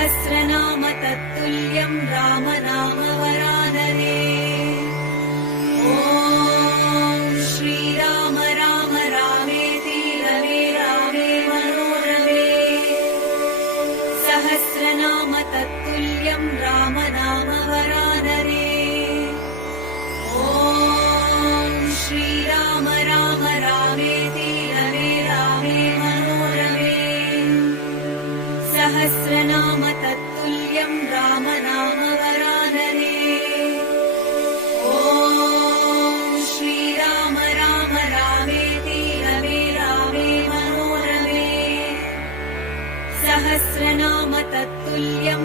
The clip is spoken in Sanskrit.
सहस्रनाम तत्तुल्यं राम नाम वरानने। ॐ श्रीराम राम रामेति रमे रामे मनोरमे। सहस्रनाम तत्तुल्यं राम नाम वरानने। ॐ श्रीराम राम रामेति रमे रामे मनोरमे। सहस्रनाम तत्तुल्यं राम नाम वरानने। ॐ श्रीराम राम रामेति रमे रामे मनोरमे। सहस्रनाम तत्तुल्यं